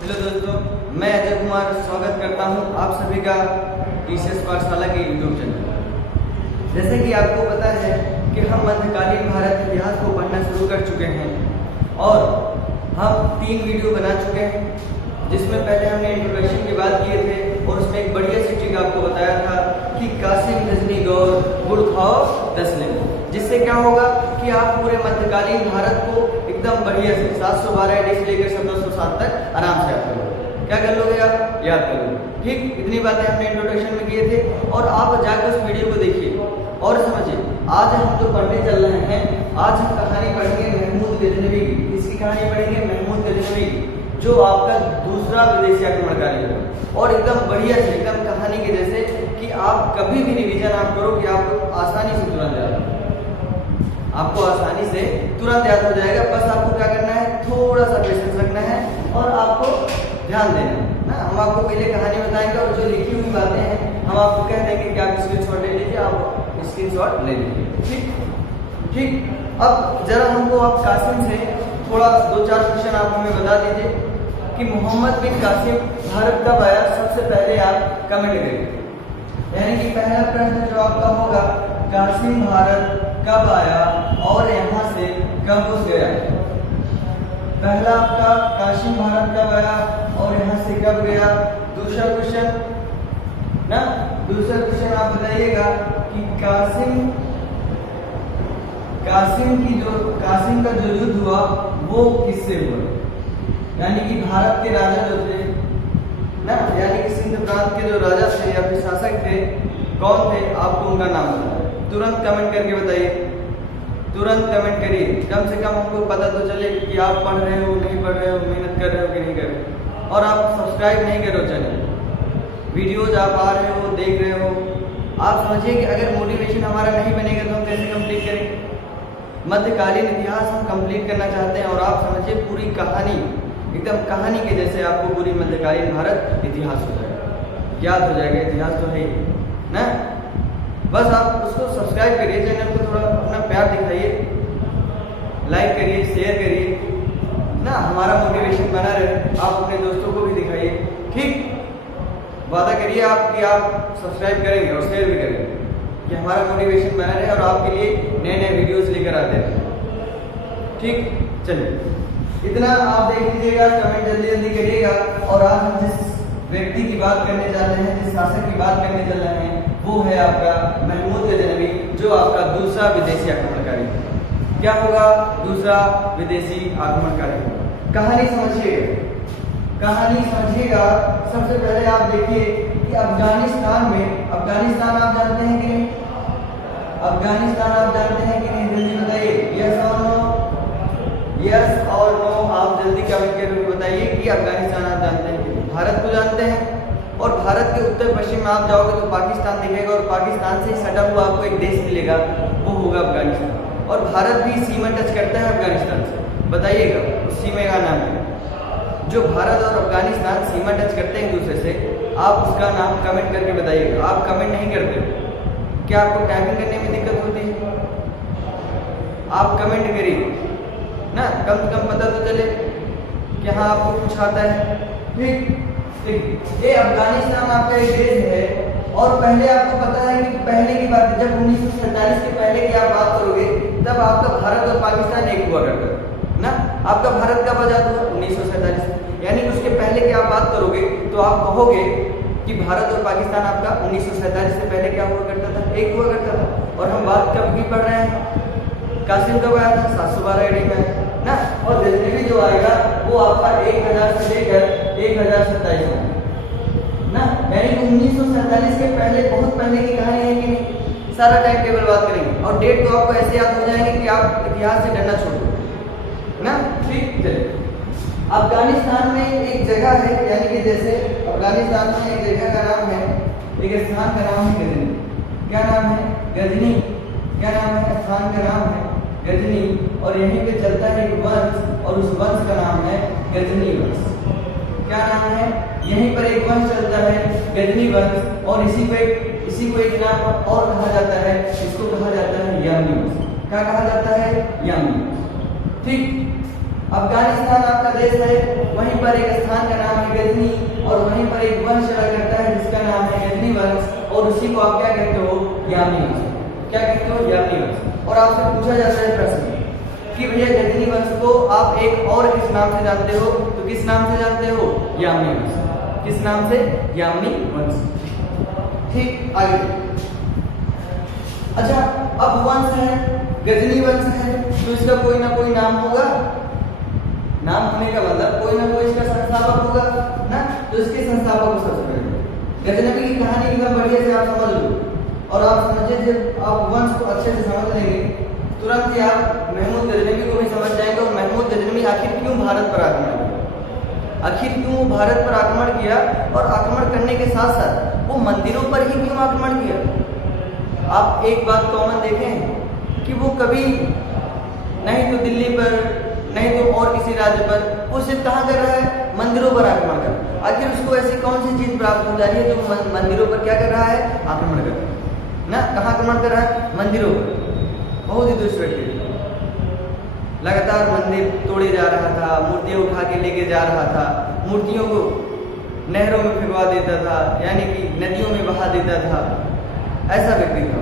Hello दोस्तों, मैं अजय कुमार स्वागत करता हूं आप सभी का टीसीएस पाठशाला के यूट्यूब चैनल। जैसे कि आपको पता है कि हम मध्यकालीन भारत इतिहास को पढ़ना शुरू कर चुके हैं और हम 3 वीडियो बना चुके हैं, जिसमें पहले हमने इंट्रोडक्शन की बात किए थे और उसमें एक बढ़िया सी ट्रिक आपको बताया था कि कासिम गजनी गौर गुड़ खाओ 10 लेमन, जिससे क्या होगा कि आप पूरे मध्यकालीन भारत को एकदम बढ़िया से 712 एडी से लेकर 1707 तक आराम से याद कर लोगे। क्या कर लोगे आप? याद कर लोगे। ठीक, इतनी बातें हमने इंट्रोडक्शन में किए थे और आप जाकर उस वीडियो को देखिए और समझिए। आज हम जो पढ़ने चल रहे हैं, आज हम कहानी पढ़ेंगे महमूद गजनवी की। इसकी कहानी पढ़ेंगे महमूद गजनवी की, जो आपका दूसरा विदेशी आक्रमणकारी है और एकदम बढ़िया से एकदम कहानी के जैसे कि आप कभी भी रिवीजन आप करो कि आपको आसानी से तुरंत याद, आपको आसानी से तुरंत याद हो जाएगा। बस आपको क्या करना है, थोड़ा सा पेशेंस रखना है और आपको ध्यान देना है ना। हम आपको पहले कहानी बताएंगे और जो लिखी हुई बातें हैं हम आपको कह देंगे कि आप स्क्रीनशॉट ले लीजिए, आप स्क्रीनशॉट ले लीजिए। ठीक, अब जरा हमको आप कासिम से थोड़ा 2-4 क्वेश्चन आप हमें बता दीजिए कि मोहम्मद बिन कासिम भारत कब आया। सबसे पहले आप कमेंट करिए, यानी कि पहला प्रश्न जो आपका होगा, कासिम भारत कब आया और यहाँ से कब गया। पहला आपका कासिम भारत कब आया और यहाँ से कब गया। दूसरा क्वेश्चन ना, दूसरा क्वेश्चन आप बताइएगा कि कासिम का जो युद्ध हुआ वो किससे हुआ, यानी कि भारत के राजा जो थे ना, यानी कि सिंध प्रांत के जो राजा थे या फिर शासक थे, कौन थे, आपको उनका नाम बताना है। तुरंत कमेंट करके बताइए, तुरंत कमेंट करिए, कम से कम हमको पता तो चले कि आप पढ़ रहे हो नहीं पढ़ रहे हो, मेहनत कर रहे हो कि नहीं कर रहे हो। और आप सब्सक्राइब नहीं करो चैनल, वीडियोज आप आ रहे हो देख रहे हो। आप समझिए कि अगर मोटिवेशन हमारा नहीं बनेगा तो हम कैसे कंप्लीट करेंगे। मध्यकालीन इतिहास हम कंप्लीट करना चाहते हैं और आप समझिए पूरी कहानी एकदम कहानी के जैसे आपको पूरी मध्यकालीन भारत इतिहास हो जाएगा, याद हो जाएगा। इतिहास तो है ना। बस आप उसको सब्सक्राइब करिए, चैनल को थोड़ा अपना प्यार दिखाइए, लाइक करिए, शेयर करिए ना, हमारा मोटिवेशन बना रहे। आप अपने दोस्तों को भी दिखाइए। ठीक, वादा करिए आप कि आप सब्सक्राइब करेंगे और शेयर भी करेंगे कि हमारा मोटिवेशन बना रहे और आपके लिए नए नए वीडियोस लेकर आते हैं। ठीक, चलिए इतना आप देख लीजिएगा, कमेंट जल्दी जल्दी करिएगा। और आज हम जिस व्यक्ति की बात करने जा रहे हैं, जिस शासक की बात करने चल रहे हैं, वो है आपका महमूद गजनवी, जो आपका दूसरा विदेशी आक्रमणकारी है। क्या होगा? दूसरा विदेशी आक्रमणकारी। कहानी समझिएगा, कहानी समझिएगा। सबसे पहले आप देखिए कि अफगानिस्तान में, अफगानिस्तान आप जानते हैं कि नहीं, अफगानिस्तान आप जानते हैं कि नहीं, जल्दी बताइए, यस और नो, यस और नो आप जल्दी कमेंट करके बताइए कि अफगानिस्तान आप जानते हैं कि नहीं। भारत को जानते हैं और भारत के उत्तर पश्चिम में आप जाओगे तो पाकिस्तान दिखेगा और पाकिस्तान से सटा हुआ आपको एक देश मिलेगा, वो होगा अफगानिस्तान। और भारत भी सीमा टच करता है अफगानिस्तान से। बताइएगा उस सीमा का नाम है। जो भारत और अफगानिस्तान सीमा टच करते हैं एक दूसरे से, आप उसका नाम कमेंट करके बताइएगा। आप कमेंट नहीं करते, क्या आपको टाइपिंग करने में दिक्कत होती है? आप कमेंट करिए ना, कम से कम पता तो चले कि हाँ आपको कुछ आता है। ठीक, ये अफगानिस्तान आपका एक देश है और पहले आपको पता है कि पहले की बात है, जब 1947 के पहले की आप बात करोगे तब आपका भारत और पाकिस्तान एक हुआ करता था ना। आपका भारत कब आजाद हुआ? 1947। यानी उसके पहले की आप बात करोगे तो आप कहोगे कि भारत और पाकिस्तान आपका 1947 से पहले क्या हुआ करता था? एक हुआ करता था। और हम बात कब की पढ़ रहे हैं? कासिम कब आया था? 712 एडी में ना। और गजनवी जो आएगा वो आपका 1000 से लेकर 1027 में ना, यानी 1947 के पहले, बहुत पहले की कहानी है कि नहीं। सारा टाइम टेबल बात करेंगे और डेट तो आपको ऐसे याद हो जाएंगे कि आप इतिहास से डरना छोड़ दो ना। ठीक, चलिए अफगानिस्तान में एक जगह है, यानी कि जैसे अफगानिस्तान में एक जगह का नाम है, एक स्थान का नाम है गजनी। क्या नाम है? गजनी। क्या नाम है? स्थान का नाम है गजनी। और यहीं पे चलता है एक वंश और उस वंश का नाम है गजनी वंश। क्या नाम है? यहीं पर एक वंश चलता है गजनी वंश और इसी को एक नाम और कहा जाता है, इसको कहा जाता है यामी वंश। क्या कहा जाता है? यामी। ठीक, अफगानिस्तान आपका देश है, वहीं पर एक स्थान का नाम है गजनी, और वहीं पर एक वंश चला करता है जिसका नाम है गजनी वंश, और उसी को आप क्या कहते हो? यामी वंश। क्या कहते हो? यामी वंश। और आपसे पूछा जाता है प्रश्न कि भैया गजनी वंश को आप एक और किस नाम से जानते हो? तो किस नाम से जानते हो? यामी वंश। किस नाम से? यामी वंश। ठीक, आगे। अच्छा, अब वंश है, गजनी वंश है, तो इसका कोई ना कोई नाम होगा। नाम होने का मतलब कोई ना कोई इसका संस्थापक होगा ना, तो इसके संस्थापक को सबसे पहले गजनवी की कहानी एकदम बढ़िया से आप समझ लो, और आप समझिए जब आप वंश को अच्छे से समझ लेंगे तुरंत ही आप महमूद गजनवी को भी समझ जाएंगे। और महमूद गजनवी आखिर क्यों भारत पर आक्रमण किया, आखिर क्यों भारत पर आक्रमण किया, और आक्रमण करने के साथ साथ वो मंदिरों पर ही क्यों आक्रमण किया। आप एक बात कॉमन देखें कि वो कभी नहीं तो दिल्ली पर, नहीं तो और किसी राज्य पर, वो सिर्फ कहाँ कर रहा है? मंदिरों पर आक्रमण कर रहा है। आखिर उसको ऐसी कौन सी चीज प्राप्त हो जा रही है जो मंदिरों पर क्या कर रहा है? आक्रमण कर रहा है ना। कहाँ आक्रमण कर रहा है? मंदिरों पर। बहुत ही दुष्ट व्यक्ति, लगातार मंदिर तोड़े जा रहा था, मूर्तियां उठा के लेके जा रहा था, मूर्तियों को नहरों में फिरवा देता था, यानी कि नदियों में बहा देता था। ऐसा व्यक्ति था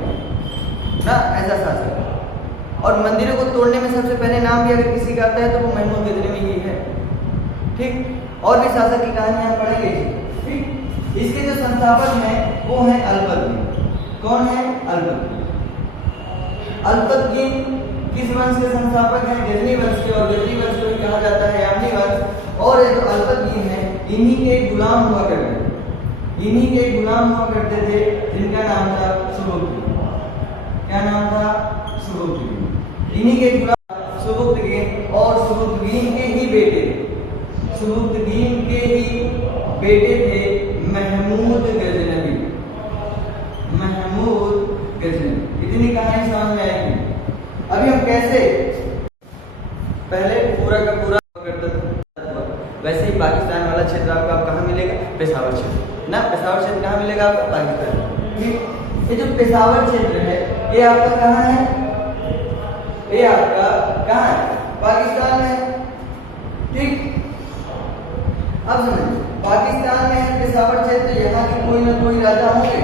ना, ऐसा शासक। और मंदिरों को तोड़ने में सबसे पहले नाम भी अगर किसी का आता है तो वो महमूद गजनवी ही है। ठीक, और भी शासक की कहानी आप पढ़ेंगे। ठीक, इसके जो संस्थापक हैं वो हैं अल्पतगीन। कौन है? अल्पतगीन। अल्पतगीन किस वंश के संस्थापक हैं? गजनी वंश के, और गजनी वंश को कहा जाता है यामी वंश। और ये जो अल्पतगीन है इन्हीं के गुलाम हुआ करते थे, इन्हीं के गुलाम हुआ करते थे, जिनका नाम था सुबुक्तगीन। क्या नाम था? सुबुक्तगीन। इन्हीं के गुलाम सुबुक्तगीन, और सुबुक्तगीन के ही बेटे, सुबुक्तगीन के ही बेटे थे महमूद गजनवी। महमूद गजनवी। इतनी कहानी समझ में आएगी। अभी हम कैसे, पहले पूरा का पूरा करता था, वैसे ही पाकिस्तान वाला क्षेत्र आपको आप कहाँ मिलेगा? पेशावर क्षेत्र ना। पेशावर क्षेत्र कहाँ मिलेगा आपको? पाकिस्तान। ठीक, ये जो पेशावर क्षेत्र है ये आपका कहाँ है? ये आपका कहाँ है? पाकिस्तान में। ठीक, अब समझिए, पाकिस्तान में है पेशावर क्षेत्र, यहाँ के कोई ना कोई राजा होंगे,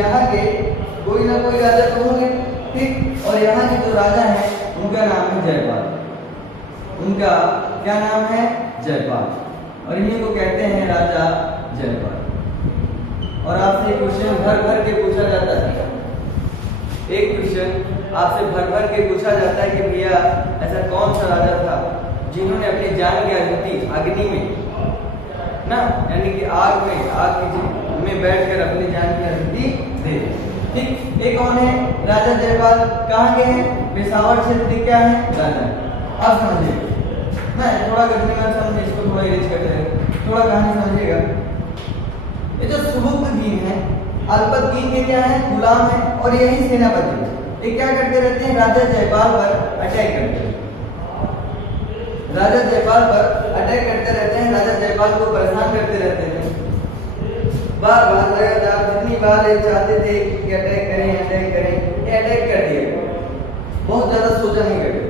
यहाँ के कोई ना कोई राजा तो होंगे। ठीक, और यहाँ के जो राजा हैं उनका नाम है जयपाल। उनका क्या नाम है? जयपाल। और इन्हीं को कहते हैं राजा जयपाल। और आपसे क्वेश्चन भर भर के पूछा जाता है, एक क्वेश्चन आपसे भर भर के पूछा जाता है कि भैया ऐसा कौन सा राजा था जिन्होंने अपनी जान की आहुति अग्नि में ना, यानी कि आग में बैठकर अपनी जान की आहुति दे। ठीक, ये कौन है? राजा जयपाल। कहाँ के हैं? पेशावर क्षेत्र के क्या है? राजा। अब समझिए ना, थोड़ा गजनी में समझिए, इसको थोड़ा इरेज करते हैं, थोड़ा कहानी समझिएगा। ये जो सुबुक्तगीन है, अल्पतगीन के क्या है? गुलाम है, और यही सेनापति। ये क्या करते रहते हैं? राजा जयपाल पर अटैक करते हैं, राजा जयपाल पर अटैक करते रहते हैं, राजा जयपाल को परेशान करते रहते हैं। बार बार लगातार जितनी बार ये चाहते थे कि अटैक करें, ये अटैक कर दिया, बहुत ज्यादा सोचा नहीं करते।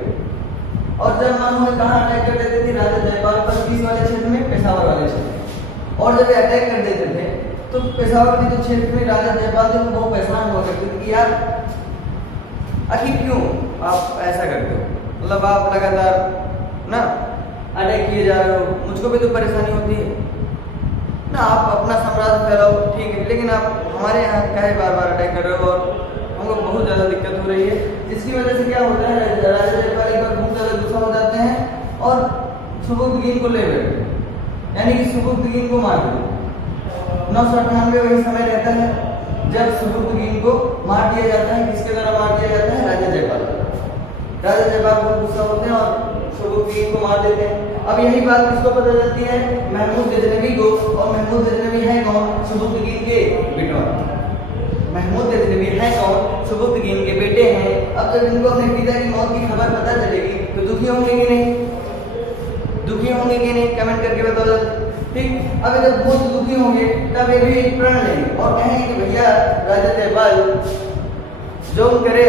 और जब मन हुए कहाँ अटैक कर देते थे? राजा जयपाल पर, किस वाले क्षेत्र में? पेशावर वाले क्षेत्र में। और जब अटैक कर देते थे तो पेशावर के जो क्षेत्र में राजा जयपाल थे वो बहुत परेशान हुआ करते थे कि यार आखिर क्यों आप ऐसा करते हो, मतलब आप लगातार ना अटैक किए जा रहे हो, मुझको भी तो परेशानी होती है ना, आप अपना साम्राज्य फैलाओ, ठीक है, लेकिन आप हमारे यहाँ क्या है बार बार अटैक कर रहे हो और हमको बहुत ज़्यादा दिक्कत हो रही है। जिसकी वजह से क्या होता है, राजा जयपाल एक बार बहुत ज़्यादा गुस्सा हो जाते हैं और सुबुक्तगीन को ले बैठते हैं, यानी कि सुबुक्तगीन को मार देते हैं। 998 वही समय रहता है जब सुबुक्तगीन को मार दिया जाता है। किसके द्वारा मार दिया जाता है? राजा जयपाल। राजा जयपाल बहुत गुस्सा होते हैं और सुबुक्तगीन को मार देते हैं। अब यही बात किसको पता चलती है? महमूद गजनवी को। और महमूद गजनवी है कौन? सुबुक्तगीन के बेटा। महमूद गजनवी है कौन? सुबुक्तगीन के बेटे हैं। अब जब इनको अपने पिता की मौत की खबर पता चलेगी तो दुखी होंगे कि नहीं? दुखी होंगे कि नहीं? कमेंट करके बताओ। ठीक, अब जब बहुत दुखी होंगे तब ये भी प्रण लेंगे और कहेंगे कि भैया राजा जयपाल जो करे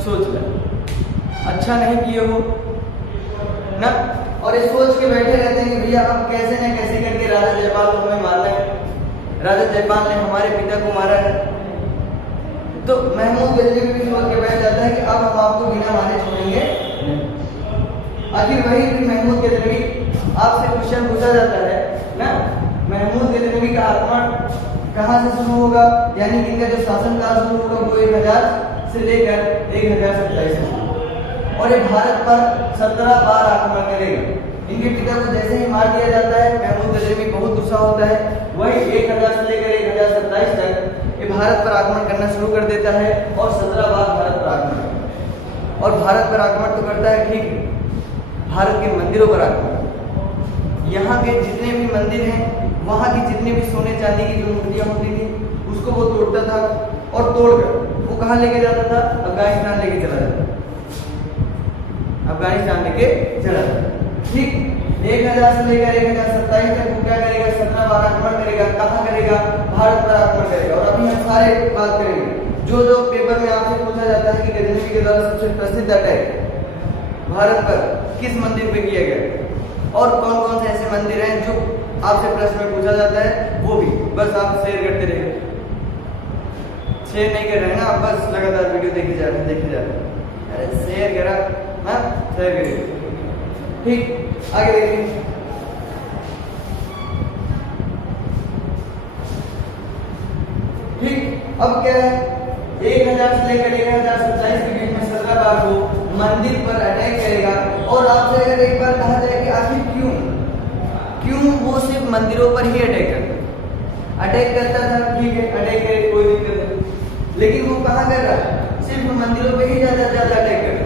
सोच ले, अच्छा नहीं किए हो, ना, और ये सोच के बैठे रहते हैं कि भैया अब कैसे न कैसे करके राजा जयपाल को हमें मारना है, राजा जयपाल ने हमारे पिता को मारा है। तो महमूद गजनवी भी सोच के बैठ जाता है कि अब हम आपको बिना मारे छोड़ेंगे। आखिर वही फिर महमूद गजनवी आपसे क्वेश्चन पूछा जाता है ना, महमूद गजनवी का आक्रमण कहाँ से शुरू होगा, यानी कि इनका जो शासनकाल शुरू होगा वो 1000 से लेकर 1027 तक, और ये भारत पर 17 बार आक्रमण करेगा। इनके पिता को जैसे ही मार दिया जाता है महमूद गजनवी बहुत गुस्सा होता है, वही 1000 से लेकर 1027 तक ये भारत पर आक्रमण करना शुरू कर देता है और 17 बार भारत पर आक्रमण करता है। और भारत पर आक्रमण तो करता है ठीक, भारत के मंदिरों पर आक्रमण, यहाँ के जितने भी मंदिर हैं, वहाँ की जितने भी सोने चांदी की जो मूर्तियाँ होती थी उसको वो तोड़ता था, और तोड़कर वो कहाँ लेके जाता था, अफगानिस्तान लेके चला जाता, अफगानिस्तान लेके चला जाता। ठीक 1000 से लेकर 1027 तक वो क्या करेगा, 17 बार आक्रमण करेगा। कहाँ करेगा, भारत पर आक्रमण करेगा। और अभी हम सारे बात करेंगे जो जो पेपर में आपसे पूछा जाता है कि गजनवी के द्वारा सबसे प्रसिद्ध अटैक भारत पर किस मंदिर पे किया गया, और कौन कौन से ऐसे मंदिर हैं जो आपसे प्रश्न में पूछा जाता है, वो भी बस आप शेयर करते रहे, शेयर नहीं कर रहे हैं ना आप, बस लगातार वीडियो देखे जा रहे हैं। अरे शेयर करा, हाँ शेयर करिए। ठीक, आगे देखिए। ठीक, अब क्या है, 1000 से लेकर 1027 के बीच में 17 बार वो मंदिर पर अटैक करेगा। और आपसे अगर एक बार कहा जाए कि आखिर क्यों वो सिर्फ मंदिरों पर ही अटैक करता था, ठीक है अटैक करे कोई दिक्कत नहीं, लेकिन वो कहाँ कर रहा है, सिर्फ मंदिरों पे ही ज्यादा अटैक कर रहा है,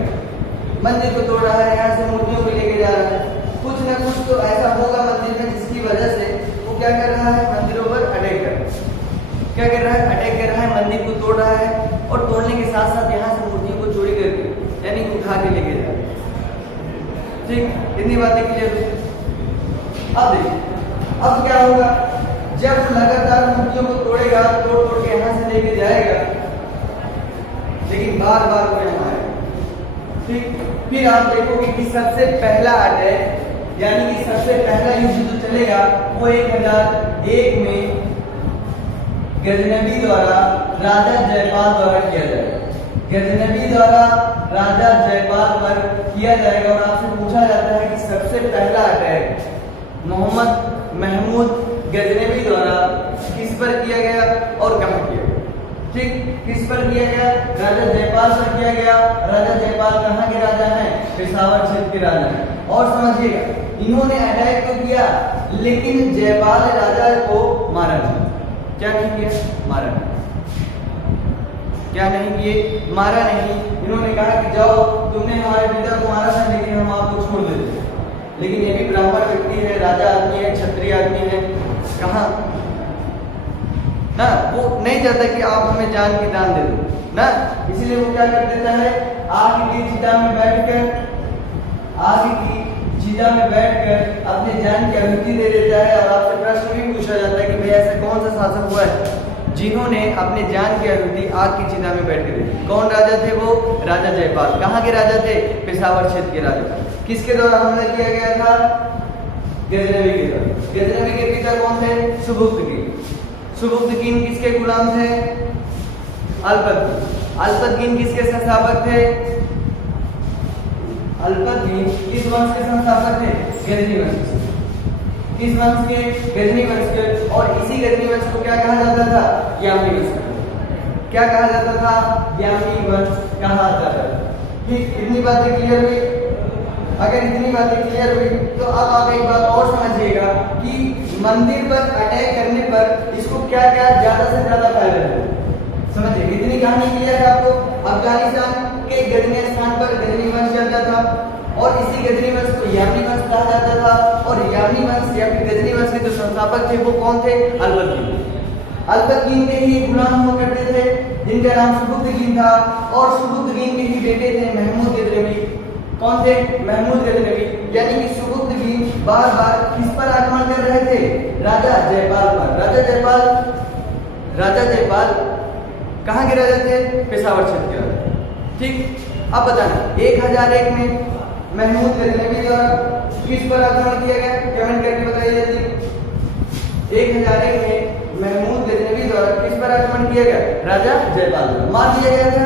मंदिर को तोड़ रहा है, यहाँ से मूर्तियों को लेके जा रहा है, कुछ ना कुछ तो ऐसा होगा मंदिर में जिसकी वजह से वो क्या कर रहा है, मंदिरों पर अटैक कर रहा है। क्या कर रहा है, अटैक कर रहा है, मंदिर को तोड़ रहा है, और तोड़ने के साथ साथ यहाँ से मूर्तियों को चोरी करके यानी उठा के लेके जा रहा है। ठीक, इतनी बातें क्लियर हुई। अब देखिए अब क्या होगा, जब लगातार मूर्तियों को तोड़ेगा, तोड़ के यहाँ से लेके जाएगा, लेकिन बार बार वो यहाँ आएगा। ठीक, फिर आप देखोगे कि सबसे पहला अटैक यानी कि सबसे पहला युद्ध जो चलेगा वो 1001 में गजनवी द्वारा राजा जयपाल द्वारा किया जाएगा। गजनवी द्वारा राजा जयपाल पर किया जाएगा। और आपसे पूछा जाता है कि सबसे पहला अटैक मोहम्मद महमूद गजनवी द्वारा किस पर किया गया और कहाँ किया गया। ठीक, किस पर किया गया, राजा जयपाल पर किया गया। राजा जयपाल कहाँ के राजा हैं, पेशावर क्षेत्र के राजा हैं। और समझिएगा, इन्होंने अटैक तो किया लेकिन जयपाल राजा को मारा नहीं। क्या नहीं किया, मारा नहीं। क्या नहीं किए, मारा नहीं। इन्होंने कहा कि जाओ, तुमने हमारे पिता को मारा था लेकिन हम आपको छोड़ देते। लेकिन ये भी ब्राह्मण व्यक्ति है, राजा आदमी है, क्षत्रिय आदमी है, कहाँ ना, वो नहीं चाहता कि आप हमें जान की दान दे दो ना, इसलिए वो क्या कर देता है, आग की चिता में बैठकर अपने जान की आहुति दे देता है। और आपसे प्रश्न भी पूछा जाता है कि भाई ऐसा कौन सा शासक हुआ है जिन्होंने अपने जान की आहुति आग की चिता में बैठ कर दी। कौन राजा थे वो, राजा जयपाल। कहाँ के राजा थे, पेशावर क्षेत्र के राजा। किसके द्वारा हमला किया गया था, गजनवी के द्वारा। गजनवी के पिता कौन थे, सुबुक्तगिन। सुबुक्तगिन किसके गुलाम थे, अल्पतगिन। अल्पतगिन किसके संस्थापक थे, अल्पतगिन किस वंश के संस्थापक थे, गजनी वंश। किस वंश के, गजनी वंश के। और इसी गजनी वंश को क्या कहा जाता था, यामी वंश। क्या कहा जाता था, यामी वंश कहा जाता था। ठीक, इतनी बातें क्लियर हुई। अगर इतनी बातें क्लियर हुई तो अब आप एक बात और समझिएगा कि मंदिर पर अटैक करने पर इसको क्या क्या ज्यादा से ज्यादा फायदा है। समझिए, इतनी कहानी क्लियर है आपको। अफगानिस्तान के गजनी स्थान पर गजनी वंश चलता था और इसी गजनी वंश को यामी वंश कहा जाता था। और यामी वंश या फिर गजनी वंश के जो संस्थापक थे वो कौन थे, अल्पतगिन। अल्पतगिन के ही गुलाम हुआ करते थे जिनका नाम सुबुक्तगिन था। और सुबुक्तगिन के ही बेटे थे महमूद गजनवी। कौन थे, महमूद गजनवी। यानी कि सुबुक्तगिन बार बार किस पर आक्रमण कर रहे थे, राजा जयपाल पर। राजा जयपाल कहाँ के राजा थे, पेशावर क्षेत्र के राजा। ठीक, अब बताना 1001 में महमूद गजनवी द्वारा किस पर आक्रमण किया गया? कमेंट करके बताइए जल्दी। 1001 में महमूद गजनवी द्वारा किस पर आक्रमण किया गया? राजा जयपाल द्वारा। मार दिया गया था?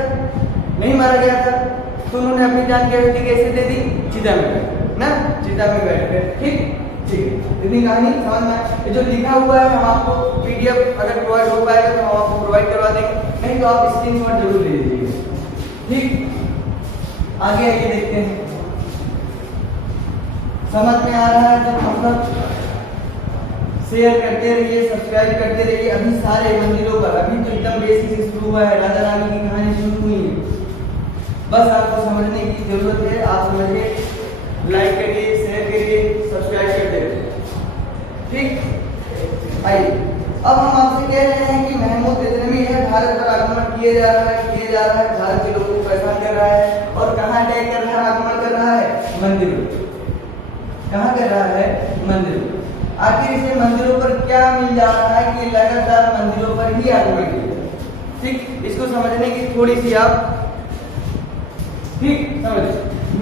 नहीं मारा गया था। तो उन्होंने अपनी जान की आहुति कैसे दे दी? चिता में बैठ ना, चिता में बैठ कर। ठीक ठीक है, इतनी कहानी समझ में। ये जो लिखा हुआ है हम आपको पीडीएफ अगर प्रोवाइड हो पाएगा तो हम आपको प्रोवाइड करवा देंगे, नहीं तो आप स्क्रीनशॉट जरूर ले लीजिएगा। ठीक, आगे आइए देखते हैं। समझ में आ रहा है तो मतलब शेयर करते रहिए, सब्सक्राइब करते रहिए। अभी सारे मंदिरों पर, अभी तो एकदम बेसिक से शुरू हुआ है, राजा रानी की कहानी शुरू हुई है। बस आपको समझने की जरूरत है, आप समझिए, लाइक करिए, शेयर करिए, सब्सक्राइब करते रहिए। ठीक, आइए अब हम आपसे कह रहे हैं कि महमूद गजनवी है, भारत पर आक्रमण किया जा रहा है, भारत के लोगों को परेशान कर रहा है। और कहाँ अटैक कर रहा है, आक्रमण कर रहा है? मंदिरों। कहाँ कर रहा है? मंदिरों। आखिर इसे मंदिरों पर क्या मिल जा रहा है कि लगातार मंदिरों पर ही आक्रमण किया? ठीक, इसको समझने की थोड़ी सी आप ठीक समझ।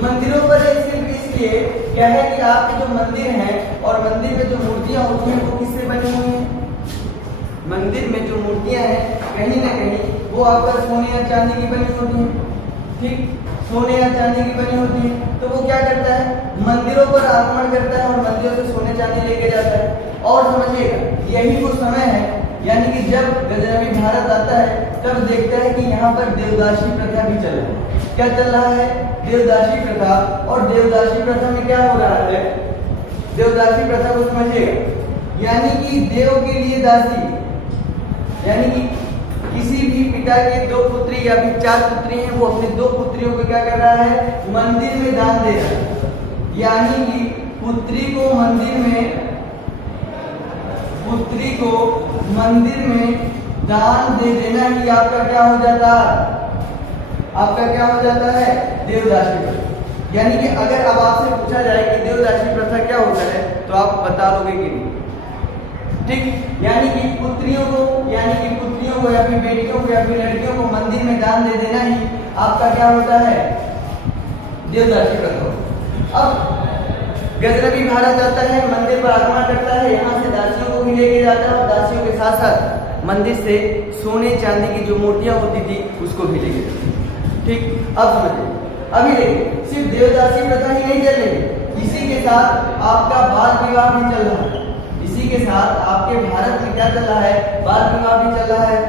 मंदिरों पर सिर्फ इसलिए क्या है कि आपके जो मंदिर हैं और मंदिर में जो मूर्तियां होती हैं वो किससे बनी हुई हैं? मंदिर में जो मूर्तियां हैं कहीं ना कहीं वो आपका सोने या चांदी की बनी होती हैं। ठीक, सोने या चांदी की बनी होती है। तो वो क्या करता है? मंदिरों पर आक्रमण करता है और मंदिरों से सोने चांदी लेके जाता है। और समझिएगा, यही वो समय है यानी कि जब गजनवी भारत आता है तब देखता है कि यहाँ पर देवदासी प्रथा भी चल रहा है। क्या चल रहा है? देवदासी प्रथा। और देवदासी प्रथा में क्या हो रहा है? देवदासी प्रथा को समझिएगा, यानी कि देव के लिए दासी, यानी कि किसी भी पिता के 2 पुत्री या फिर 4 पुत्री हैं, वो अपने 2 पुत्रियों को क्या कर रहा है? मंदिर में दान दे रहा है। यानी कि पुत्री को मंदिर में दान दे देना ही आपका क्या हो जाता है? आपका क्या हो जाता है? देवदासी प्रथा। यानी कि अगर अब आपसे पूछा जाए कि देवदासी प्रथा क्या होता है तो आप बता दोगे कि नहीं। ठीक, यानी कि पुत्रियों को या फिर बेटियों को या फिर लड़कियों को मंदिर में दान दे देना ही आपका क्या होता है? देवदासी प्रथा। अब गजनवी भारत आता है, मंदिर पर आक्रमण करता है, यहाँ से दासियों को भी लेके जाता है और दासियों के साथ साथ मंदिर से सोने चांदी की जो मूर्तियां होती थी उसको भी लेके जाता है। ठीक, अब समझिए, अभी देखिए सिर्फ देवदासी प्रथा ही नहीं चल रही, इसी के साथ आपका बाल विवाह भी चल रहा है। इसी के साथ आपके भारत में क्या चल रहा है? बाल विवाह भी चल रहा है,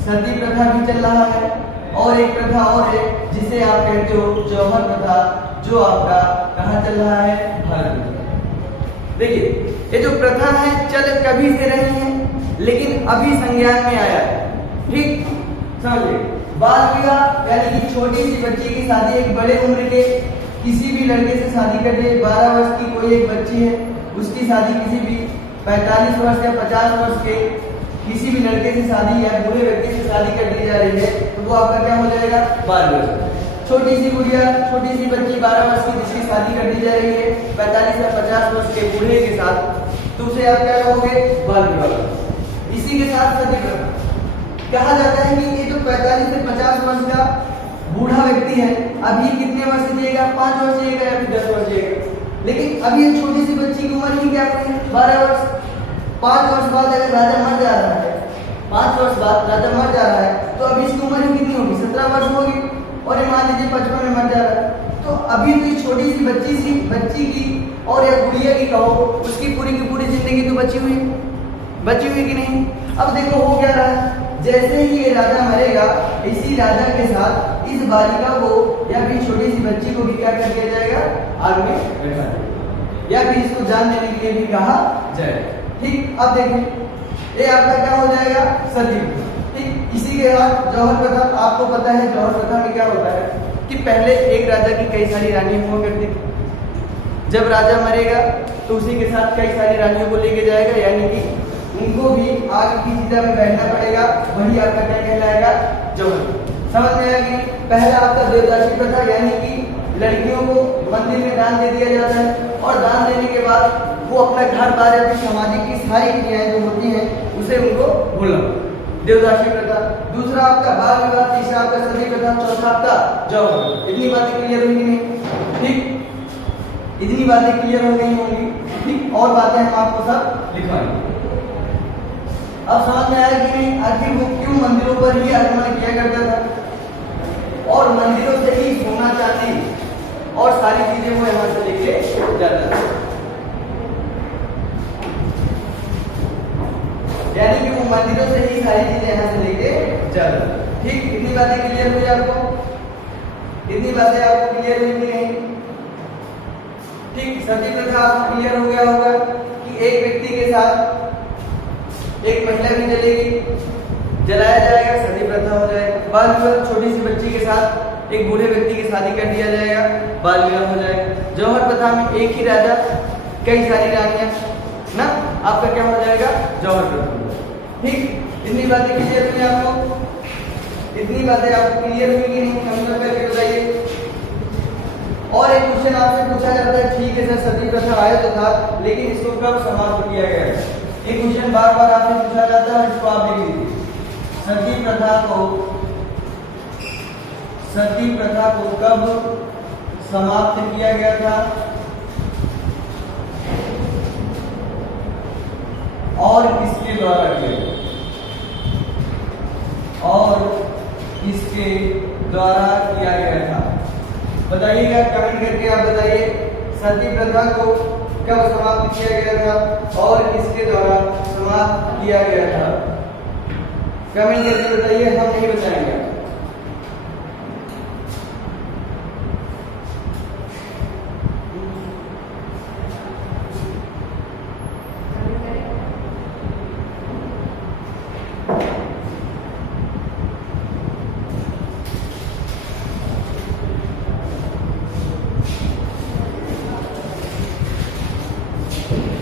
सती प्रथा भी चल रहा है, और एक प्रथा और है जिसे आप कहते हो जौहर प्रथा, जो आपका कहाँ चल रहा है? भारत में। देखिए, ये जो प्रथा है चल कभी से रही है लेकिन अभी संज्ञान में आया है। ठीक, समझिए, बाल विवाह यानी कि छोटी सी बच्ची की शादी, एक बड़े उम्र के किसी भी लड़के से शादी कर दी। 12 वर्ष की कोई एक बच्ची है, उसकी शादी किसी भी 45 वर्ष या 50 वर्ष के किसी भी लड़के से शादी या बूढ़े व्यक्ति से शादी कर दी जा रही है तो वो आपका क्या हो जाएगा? बाल विवाह। छोटी सी गुड़िया, छोटी सी बच्ची 12 वर्ष की जिसकी शादी कर दी जा रही है 45 या 50 वर्ष के बूढ़े के साथ, तो उसे आप क्या कहोगे? बाल विवाह। इसी के साथ सती प्रथा। कहा जाता है कि ये जो 45 से 50 वर्ष का बूढ़ा व्यक्ति है अभी कितने वर्ष जिएगा? 5 वर्ष जिएगा या फिर 10 वर्ष जिएगा। लेकिन अभी ये छोटी सी बच्ची की उम्र ही क्या हुई है? 12 वर्ष। 5 वर्ष बाद अगर राजा मर जा रहा है, 5 वर्ष बाद राजा मर जा रहा है तो अभी इसकी उम्र ही कितनी होगी? 17 वर्ष होगी। और ये मान लीजिए 55 में मर जा रहा है तो अभी तो इस छोटी सी बच्ची की और या गुड़िया की कहो, उसकी पूरी की पूरी जिंदगी तो बची हुई कि नहीं? अब देखो हो क्या रहा है, जैसे ही ये राजा मरेगा इसी राजा के साथ इस बालिका को या फिर छोटी सी बच्ची को भी क्या कर दिया जाएगा? आग में बैठा देगा या फिर इसको जान देने के लिए भी कहा जाएगा। ठीक, अब देखिए ये आपका क्या हो जाएगा? सती। ठीक, इसी के बाद जौहर प्रथा। आपको पता है जौहर प्रथा में क्या होता है कि पहले एक राजा की कई सारी रानियां हुआ करती थी। जब राजा मरेगा तो उसी के साथ कई सारी रानियों को लेके जाएगा, यानी कि उनको भी आग की चिता में बैठना पड़ेगा। वही आपका क्या कहलाएगा? जौहर। समझ में आया कि पहला आपका देवदासी प्रथा, यानी कि लड़कियों को मंदिर में दान दे दिया जाता है और दान देने के बाद वो अपना घर बार या फिर सामाजिक की सारी क्रियाएं जो होती हैं उसे उनको भूलना, देवदासी प्रथा। दूसरा आपका बाल विवाह, तीसरा आपका सती प्रथा, चौथा आपका जौहर। इतनी बातें क्लियर हुई नहीं? ठीक, इतनी बातें क्लियर हो गई होंगी, ठीक। और बातें हम आपको सब लिखवाएंगे। अब समझ में आया कि नहीं, आखिर वो क्यों मंदिरों पर ही आक्रमण किया करता था और मंदिरों से ही सोना चांदी और सारी चीजें वो यहाँ से लेके जाता था। यानी कि वो मंदिरों से ही सारी चीजें यहाँ से लेके जाता था, ठीक। इतनी बातें क्लियर हुई आपको? इतनी बातें आपको क्लियर हुई कि नहीं? ठीक। सती प्रथा आपको क्लियर हो गया होगा कि एक व्यक्ति के साथ एक महिला भी जलेगी, जलाया जाएगा, सती प्रथा हो जाएगा। बाल विवाह, छोटी सी बच्ची के साथ एक बूढ़े व्यक्ति की शादी कर दिया जाएगा, बाल विवाह हो जाएगा। जौहर प्रथा में एक ही राजा कई सारी रानियां ना, आपका क्या हो जाएगा? जौहर प्रथा, ठीक। इतनी बातें क्लियर हुई आपको? इतनी बातें आपको क्लियर हुई कि नहीं? कमेंट करके बताइए। और एक क्वेश्चन आपसे पूछा जाता है, ठीक है सर सती प्रथा आया तो था, लेकिन इसको कब समाप्त किया गया? ये क्वेश्चन बार बार आपसे पूछा जाता है, इसको आप लिख लीजिए। सती प्रथा को कब समाप्त किया गया था और किसके द्वारा किया गया? और किसके द्वारा किया गया था? बताइएगा, कमेंट करके आप बताइए। सती प्रथा को कब समाप्त किया गया था और किसके द्वारा समाप्त किया गया था? कमेंट करके बताइए, हम नहीं बताएंगे।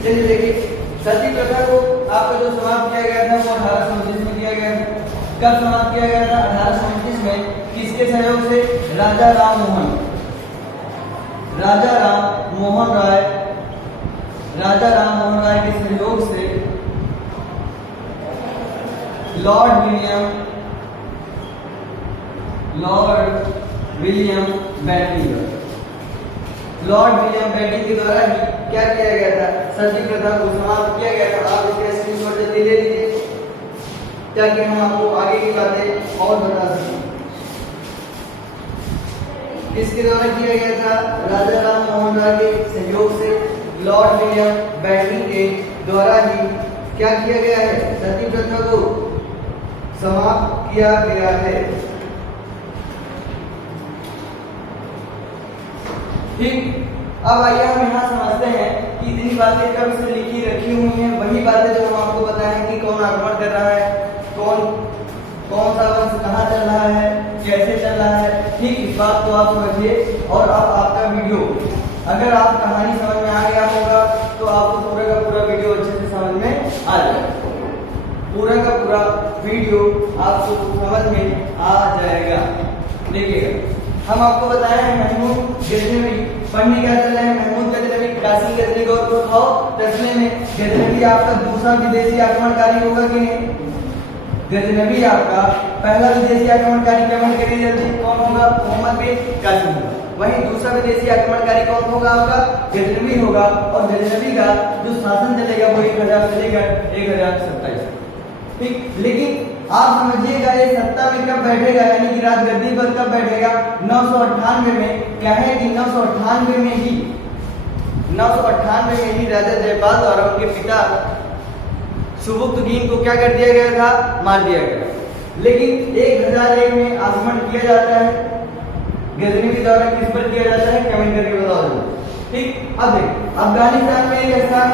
चलिए देखिए, सती प्रथा को आपका जो समाप्त किया गया था वो 1829 में किया गया था। कब समाप्त किया गया था? 1829 में। किसके सहयोग से? राजा राम मोहन राय के सहयोग से लॉर्ड विलियम बेंटिंग के द्वारा ही क्या किया गया था? सती प्रथा को समाप्त किया गया था। आप इसका स्क्रीनशॉट जल्दी ले लीजिए ताकि हम आपको आगे की बातें और बता सकें। किसके द्वारा किया गया था? राजा राम मोहन राय के सहयोग से लॉर्ड विलियम बेंटिंग के द्वारा ही क्या किया गया है? सती प्रथा को समाप्त किया गया है, ठीक। अब आइए हम यहाँ समझते हैं कि इतनी बातें कब से लिखी रखी हुई हैं, वही बातें जो हम आपको बताएं कि कौन आक्रमण कर रहा है, कौन सा वंश कहाँ चल रहा है, कैसे चल रहा है, ठीक। इस बात को आप समझिए। और अब आपका वीडियो, अगर आप कहानी समझ में आ गया होगा तो आपको पूरा का पूरा वीडियो अच्छे से समझ में आ जाएगा। पूरा का पूरा वीडियो आपको समझ में आ जाएगा। देखिएगा, हम आपको बताए हैं महमूद गजनवी पढ़ने क्या चल रहा है? महमूद गजनवी काशी गजनी गौरपुर खाओ तस्मे में गजनवी आपका दूसरा विदेशी आक्रमणकारी होगा कि नहीं? गजनवी आपका पहला विदेशी आक्रमणकारी, कमेंट करिए जल्दी, कौन होगा? मोहम्मद बिन कासिम होगा। वहीं दूसरा विदेशी आक्रमणकारी कौन होगा? आपका गजनवी होगा। और गजनवी का जो शासन चलेगा वो 1000 चलेगा 1027, ठीक। लेकिन आप समझिएगा ये सत्ता में कब बैठेगा, यानी कि राजगद्दी पर कब बैठेगा? 998 में। क्या है कि 998 में ही राजा जयपाल द्वारा उनके पिता सुबुक्तगीन को क्या कर दिया गया था? मार दिया गया। लेकिन 1001 में आक्रमण किया जाता है गजनवी द्वारा। किस पर किया जाता है? कमेंट करके बताओ, ठीक। अब देखिए, अफगानिस्तान में एक स्थान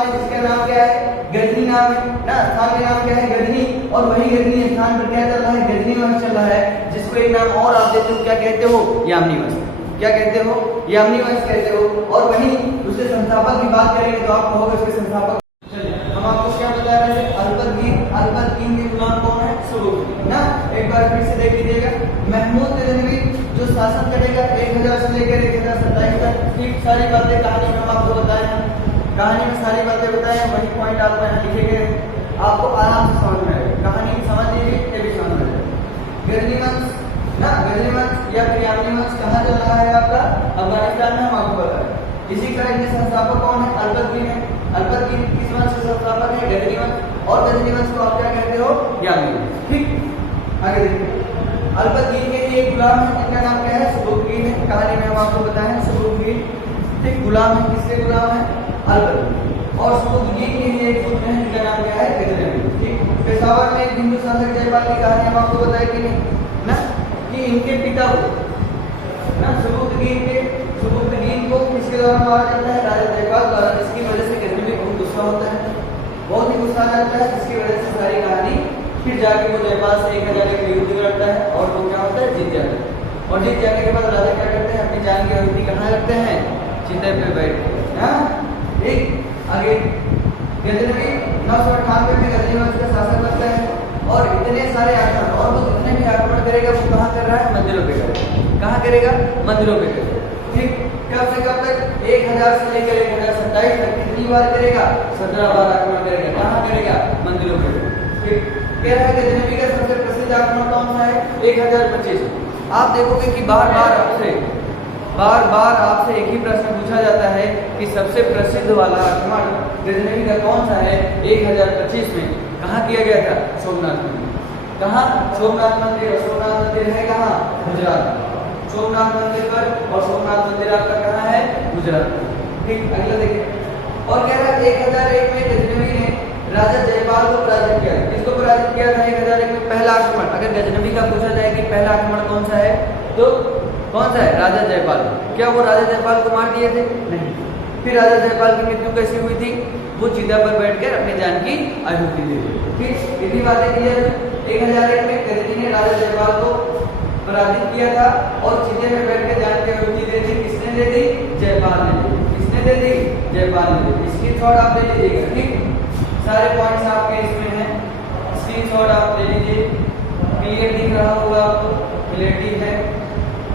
है जिसका नाम क्या है? गजनी नाम है ना। स्थान का नाम क्या है? गजनी। और वही गजनी स्थान पर क्या चल रहा है? गजनी वंश चल रहा है, जिसको एक नाम और आप देते हो, क्या कहते हो? यामनी वंश। क्या कहते हो? यामनी वंश कहते हो। और वहीं उसके संस्थापक की बात करेंगे तो आप कहोगे उसके संस्थापक। चलिए, हम आपको क्या बता रहे थे? अल्बर्ट के गुलाम कौन है? सुबुक्तगीन ना। एक बार फिर से देख लीजिएगा, महमूद गजनवी जो शासन करेगा 1000 से लेकर 1027 तक, ठीक। सारी बातें कहानी में हम आपको बताए हैं, कहानी में सारी बातें बताए हैं, वही पॉइंट आपको यहाँ लिखे गए हैं, आपको आराम से समझ में आएगा। कहानी समझ लीजिए, ये भी समझ में आएगा। गजनी वंश या फिर यामनी वंश कहाँ चल रहा है? आपका अफगानिस्तान इसी तरह इनके संस्थापक कौन है? अल्बर्कीन है। अल्बर्कीन किस वंश के संस्थापक है? गजनी वंश। और गजनी वंश को आप क्या कहते हो? यामी। ठीक, आगे देखिए। अल्बर्कीन के लिए एक गुलाम है जिनका नाम क्या है? सबुक्कीन है। कहानी में हम आपको बताए हैं सबुक्कीन। ठीक, गुलाम है, किसके गुलाम है? अल्बर्कीन। और सबुक्कीन के लिए एक पुत्र है जिनका नाम क्या है? गजनवी। ठीक, पेशावर में एक हिंदू शासक जयपाल की कहानी हम आपको बताई कि नहीं ना, कि इनके पिता को ना सबुक्कीन को किसके द्वारा मारा जाता है? राजा जयपाल द्वारा। इसकी वजह से गजनवी बहुत गुस्सा होता है, बहुत ही गुस्सा आता है, जिसकी वजह से सारी कहानी फिर जाके वो जयपाल से 1001 में युद्ध करता है और वो क्या होता है? जीत जाता है। और जीत जाने के बाद राजा क्या करते हैं? अपनी जान की आहुति कहाँ रखते हैं? चिता पे बैठ के। एक आगे गजनवी 998 में गजनी वंश का शासक बनता है और इतने सारे आक्रमण, और वो जितने भी आक्रमण करेगा वो कहाँ कर रहा है? मंदिरों पे करेगा। कहाँ करेगा? मंदिरों पे करेगा। ठीक, कब से कब तक? 1000 से लेकर 1027 तक कितनी बार करेगा? 17 बार आक्रमण करेगा। कहाँ करेगा? मंदिरों पे। ठीक, कह रहा है गजनवी का सबसे प्रसिद्ध आक्रमण कौन सा है? 1025। आप देखोगे कि बार बार आपसे एक ही प्रश्न पूछा जाता है कि सबसे प्रसिद्ध वाला आक्रमण गजनवी का कौन सा है? 1025 में कहाँ किया गया था? सोमनाथ मंदिर। कहाँ? सोमनाथ मंदिर। सोमनाथ मंदिर है कहाँ? गुजरात। सोमनाथ मंदिर पर, और सोमनाथ मंदिर आपका कहाँ है? गुजरात। ठीक, अगला देखिए। और कह रहा है 1001 में गजनवी ने राजा जयपाल को पराजित किया। किसको पराजित किया था? 1001 में पहला आक्रमण। अगर गजनवी का पूछा जाए कि पहला आक्रमण कौन सा है, तो कौन सा है? राजा जयपाल। क्या वो राजा जयपाल को मार दिए थे? नहीं। फिर राजा जयपाल की मृत्यु कैसी हुई थी? वो चिता पर बैठकर अपनी जान की आहुति दे दी। ठीक, इतनी बातें क्लियर है। 1001 में गजनी ने राजा जयपाल को पराजित किया था और चिते में बैठकर जान की आहुति दे दी। किसने दे दी? जयपाल ने दी। किसने दे दी? जयपाल ने दी। स्क्रीनशॉट आप ले लीजिएगा। ठीक, सारे पॉइंट्स आपके इसमें हैं, स्क्रीनशॉट आप ले लीजिए। क्लियर दिख रहा होगा आपको? क्लियरिटी है।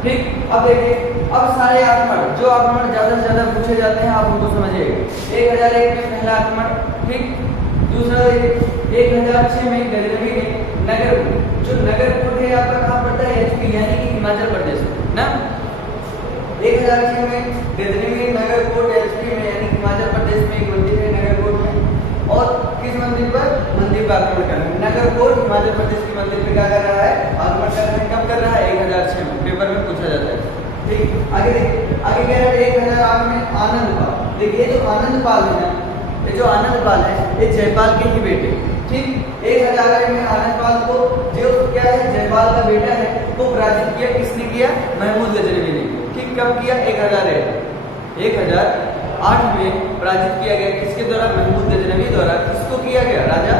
ठीक, अब देखिए, अब सारे आक्रमण, जो आक्रमण ज्यादा से ज्यादा पूछे जाते हैं आप उनको समझिएगा। 1001 में पहला आक्रमण। ठीक, दूसरा देखिए 1006 में गजनवी ने नगरकोट, जो नगरकोट है आपका कहाँ पड़ता है? एचपी यानी कि हिमाचल प्रदेश में ना। 1006 में गजनवी नगरकोट एचपी में यानी हिमाचल प्रदेश में एक मंदिर है नगरकोट में, और किस मंदिर पर? मंदिर पर आक्रमण कर रहा है। नगरकोट हिमाचल प्रदेश के मंदिर पे क्या कर रहा है? आक्रमण कर रहा है। कब कर रहा है? 1006 में। पेपर में पूछा जाता है। ठीक, आगे देखिए। आगे कह रहा है 1008 में आनंदपाल। देखिए जो आनंदपाल है ना, ये जो आनंदपाल है ये जयपाल के ही बेटे। ठीक, 1008 में आनंदपाल को, जो क्या है जयपाल का बेटा है, वो पराजित किया। किसने किया? महमूद गजनवी ने। ठीक, कब किया? 1008 में पराजित किया गया। किसके द्वारा? महमूद गजनवी द्वारा। किसको किया गया? राजा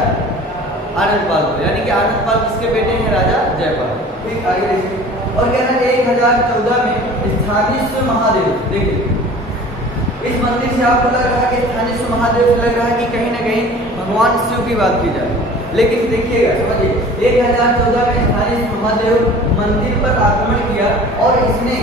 आनंदपाल को। यानी कि आनंदपाल किसके बेटे हैं? राजा जयपाल। ठीक, आगे देखिए। और कह रहा है 1014 में स्थानीय महादेव। देखिए इस मंदिर से आपको लग रहा है कि स्थानीय महादेव से लग रहा है कि कहीं ना कहीं भगवान शिव की बात की जाए, लेकिन देखिएगा समझिए 1014 में स्थानीय महादेव मंदिर पर आक्रमण किया और इसने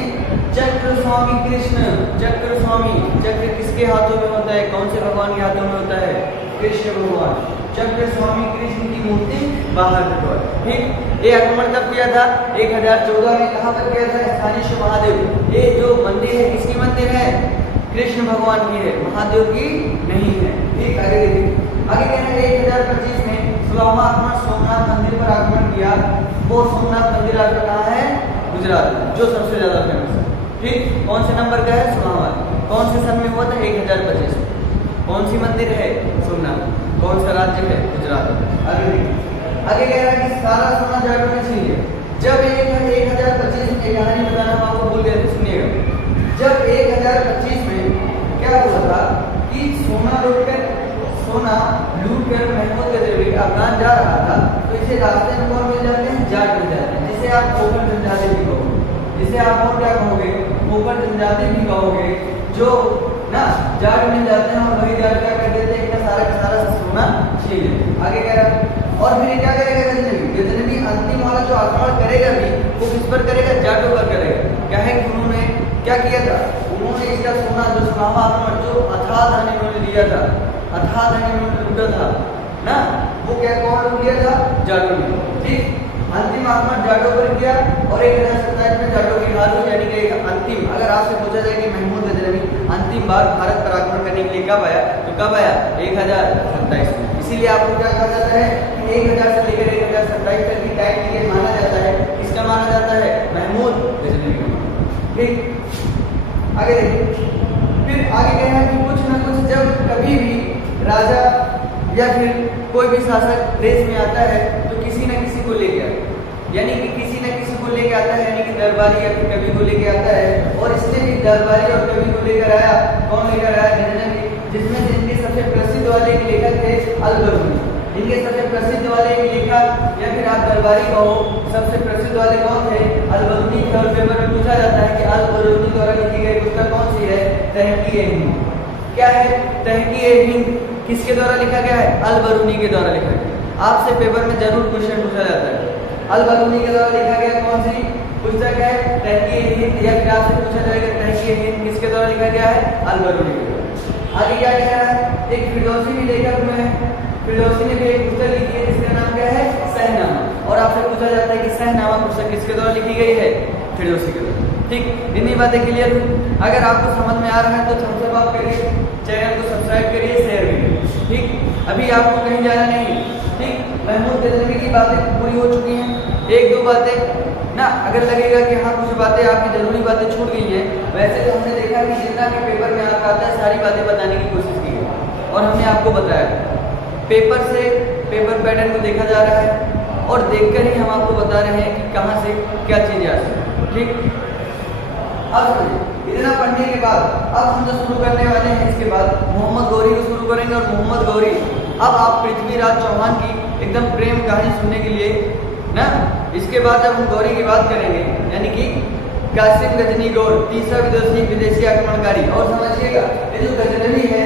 चक्र स्वामी कृष्ण, चक्र स्वामी, चक्र किसके हाथों में होता है? कौन से भगवान के हाथों में होता है? कृष्ण भगवान। चक्र स्वामी कृष्ण की मूर्ति बाहर निकाल। ठीक, ये आक्रमण कब किया था? 1014 में। कहाँ पर किया था? स्थानीय महादेव। ये जो मंदिर है किसकी मंदिर है? कृष्ण भगवान की है, महादेव की नहीं है। ठीक, आगे देखिए। आगे कहना है 1025 में 16वां आक्रमण सोमनाथ मंदिर पर आक्रमण किया। वो सोमनाथ मंदिर आपका कहाँ है? गुजरात में, जो सबसे ज्यादा फेमस है। ठीक, कौन से नंबर का है? 16वां। कौन से सन में हुआ था? 1025 में। कौन सी मंदिर है? सोमनाथ। कौन सा राज्य है? गुजरात। आगे कह रहा है कि सारा सोना जाटों ने छीन लिया। जब 1025 में कहानी बताना हम आपको भूल गए थे, सुनिएगा। जब 1025 में क्या हुआ था कि सोना लूट कर महमूद गजनवी अफगान जा रहा था, तो इसे रास्ते में कौन मिल जाते हैं? जाट मिल जाते हैं, जिसे आप कोकण जनजाति भी कहोगे, जिसे आप और क्या कहोगे? कोकण जनजाति भी कहोगे। जो ना जाट मिल जाते हैं और वही जाट क्या कर देते हैं? इतना सारा का सारा सोना छीन लेते। आगे कह रहा और फिर क्या करेगा गजनवी? अंतिम वाला जो आक्रमण करेगा भी वो किस पर करेगा? जाटों पर करेगा। क्या है कि उन्होंने क्या किया था? उन्होंने इसका सोना जो 16वां आक्रमण जो अथाह धन इन्होंने लिया था, अथाह धन इन्होंने लूटा था ना, वो क्या कौन लूट लिया था? जाटों ने। ठीक, अंतिम आक्रमण जाटों पर किया और 1027 में जाटों की हार हुई। यानी कि अंतिम, अगर आपसे पूछा जाए कि महमूद गजनवी अंतिम बार भारत पर आक्रमण करने के लिए कब आया? तो कब आया? 1027 में। इसीलिए आपको क्या कहा जाता है कि 1000 से लेकर 1027 तक की टाइम पीरियड माना जाता है। किसका माना जाता है? महमूद गजनवी का। ठीक, आगे देखिए। फिर आगे क्या है कि कुछ ना कुछ जब कभी भी राजा या फिर कोई भी शासक देश में आता है तो किसी न किसी को लेके आता है, यानी कि किसी न किसी को लेके आता है, यानी कि दरबारी या फिर कवि को लेके आता है। और इसलिए भी दरबारी और कवि को लेकर आया। कौन लेकर आया? गजनवी, जिसमें से इनके सबसे प्रसिद्ध वाले एक लेखक थे अल-बरूनी। इनके सबसे प्रसिद्ध वाले एक लेखक या फिर आप दरबारी कहो, सबसे प्रसिद्ध वाले कौन थे? अल-बरूनी थे। और पेपर में पूछा जाता है कि अल-बरूनी द्वारा लिखी गई पुस्तक कौन सी है? तहक़ीक़-ए-हिंद। क्या है? तहक़ीक़-ए-हिंद किसके द्वारा लिखा गया है? अल-बरूनी के द्वारा लिखा गया। आपसे पेपर में जरूर क्वेश्चन पूछा जाता है, अल-बरूनी के द्वारा लिखा गया कौन सी पुस्तक है? तहक़ीक़-ए-हिंद। या फिर आपसे पूछा जाएगा तहक़ीक़-ए-हिंद किसके द्वारा लिखा गया है? अल-बरूनी के द्वारा। आगे क्या कह रहा है? एक फिरदौसी भी लेखक हुए हैं। फिरदौसी ने भी एक पुस्तक लिखी है जिसका नाम क्या है? सहनामा। और आपसे पूछा जाता है कि सहनामा पुस्तक किसके द्वारा लिखी गई है? फिरदौसी के द्वारा। ठीक, इतनी बातें क्लियर हुई। अगर आपको समझ में आ रहा है तो थम्स अप आप करिए, चैनल को सब्सक्राइब करिए, शेयर करिए। ठीक, अभी आपको कहीं जाना नहीं। ठीक, महमूद गजनवी की बातें पूरी हो चुकी हैं। एक दो बातें ना अगर लगेगा कि हाँ कुछ बातें आपकी जरूरी बातें छूट गई हैं, वैसे तो हमने देखा कि जितना भी पेपर में आपका आता है सारी बातें बताने की कोशिश की है और हमने आपको बताया। पेपर से पेपर पैटर्न को देखा जा रहा है और देखकर ही हम आपको बता रहे हैं कि कहाँ से क्या चीजें आ सकती हैं। ठीक, अब इतना पढ़ने के बाद अब हम जो शुरू करने वाले हैं, इसके बाद मोहम्मद गौरी को शुरू करेंगे। और मोहम्मद गौरी, अब आप पृथ्वीराज चौहान की एकदम प्रेम कहानी सुनने के लिए ना, इसके बाद जब हम गौरी की बात करेंगे, यानी कि कासिम गजनी गौर, तीसरा विदेशी आक्रमणकारी। और समझिएगा ये जो गजनवी है,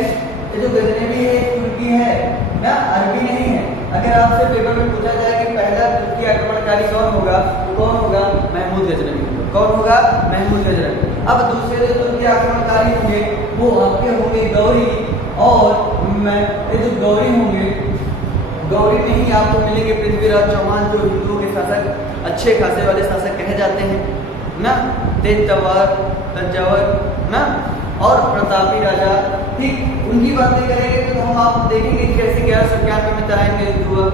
ये जो गजनवी है तुर्की है ना, अरबी नहीं है। अगर आपसे पेपर में पूछा जाए कि पहला तुर्की आक्रमणकारी कौन होगा तो कौन होगा? महमूद गजनवी। कौन होगा? महमूद गजनवी। अब दूसरे जो तुर्की आक्रमणकारी होंगे वो आपके होंगे गौरी। और ये जो गौरी होंगे, गौरी में ही आपको मिलेंगे पृथ्वीराज चौहान, जो हिंदुओं के शासक अच्छे खासे वाले शासक कहे जाते हैं ना, तेज तवार, तंजावर ना, और प्रतापी राजा। ठीक, उनकी बातें करेंगे तो हम आप देखेंगे कैसे 1191 में तराइन का युद्ध हुआ,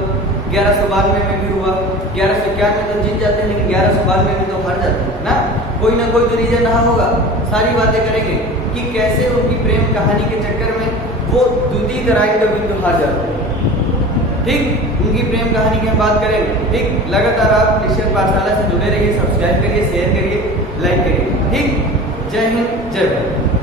1192 में भी हुआ। 1191 में तो जीत जाते हैं लेकिन 1192 में तो हार जाते हैं ना, कोई ना कोई तो रीजन रहा होगा। सारी बातें करेंगे कि कैसे उनकी प्रेम कहानी के चक्कर में वो द्वितीय तराइन का युद्ध हार जाते हैं। ठीक, उनकी प्रेम कहानी की हम बात करेंगे। ठीक, लगातार आप निश्चय पाठशाला से जुड़े रहिए, सब्सक्राइब करिए, शेयर करिए, लाइक करिए। ठीक, जय हिंद, जय भारत।